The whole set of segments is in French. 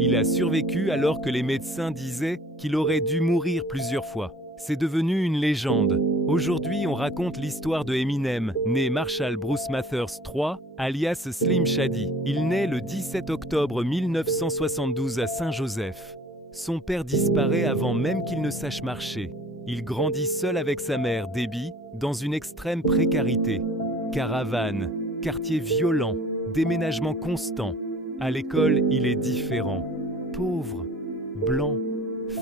Il a survécu alors que les médecins disaient qu'il aurait dû mourir plusieurs fois. C'est devenu une légende. Aujourd'hui, on raconte l'histoire de Eminem, né Marshall Bruce Mathers III, alias Slim Shady. Il naît le 17 octobre 1972 à Saint-Joseph. Son père disparaît avant même qu'il ne sache marcher. Il grandit seul avec sa mère, Debbie, dans une extrême précarité. Caravane, quartier violent, déménagement constant. À l'école, il est différent. Pauvre, blanc,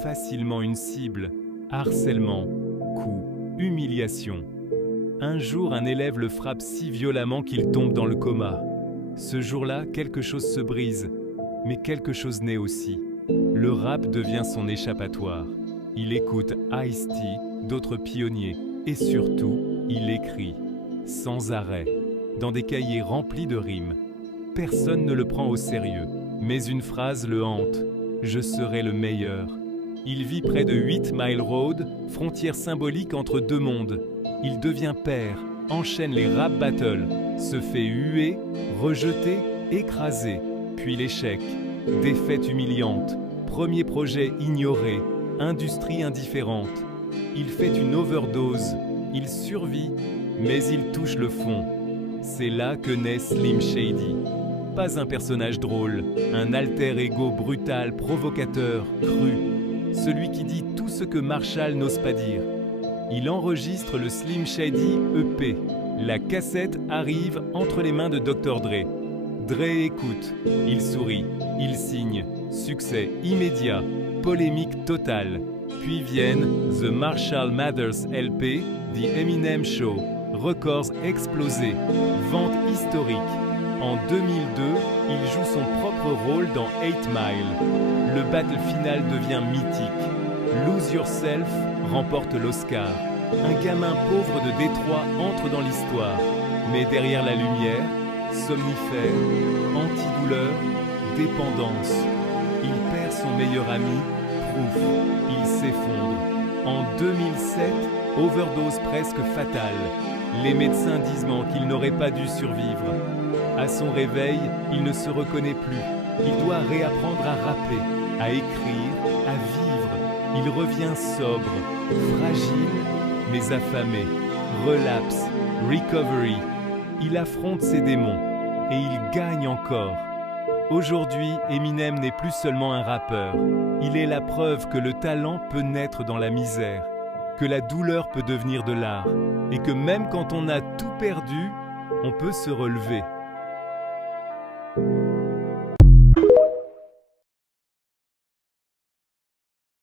facilement une cible, harcèlement, coups, humiliation. Un jour, un élève le frappe si violemment qu'il tombe dans le coma. Ce jour-là, quelque chose se brise, mais quelque chose naît aussi. Le rap devient son échappatoire. Il écoute Ice-T, d'autres pionniers, et surtout, il écrit, sans arrêt, dans des cahiers remplis de rimes. Personne ne le prend au sérieux, mais une phrase le hante, « Je serai le meilleur ». Il vit près de 8 Mile Road, frontière symbolique entre deux mondes. Il devient père, enchaîne les rap battles, se fait huer, rejeter, écraser, puis l'échec, défaite humiliante, premier projet ignoré, industrie indifférente. Il fait une overdose, il survit, mais il touche le fond. C'est là que naît Slim Shady. Pas un personnage drôle, un alter ego brutal, provocateur, cru. Celui qui dit tout ce que Marshall n'ose pas dire. Il enregistre le Slim Shady EP. La cassette arrive entre les mains de Dr. Dre. Dre écoute, il sourit, il signe. Succès immédiat, polémique totale. Puis viennent The Marshall Mathers LP, The Eminem Show. Records explosés, vente historique. En 2002, il joue son propre rôle dans 8 Mile. Le battle final devient mythique. Lose Yourself remporte l'Oscar. Un gamin pauvre de Détroit entre dans l'histoire. Mais derrière la lumière, somnifère, antidouleur, dépendance. Il perd son meilleur ami, Proof. Il s'effondre. En 2007, overdose presque fatale. Les médecins disent qu'il n'aurait pas dû survivre. À son réveil, il ne se reconnaît plus. Il doit réapprendre à rapper, à écrire, à vivre. Il revient sobre, fragile, mais affamé. Relapse, recovery. Il affronte ses démons et il gagne encore. Aujourd'hui, Eminem n'est plus seulement un rappeur. Il est la preuve que le talent peut naître dans la misère, que la douleur peut devenir de l'art et que même quand on a tout perdu, on peut se relever.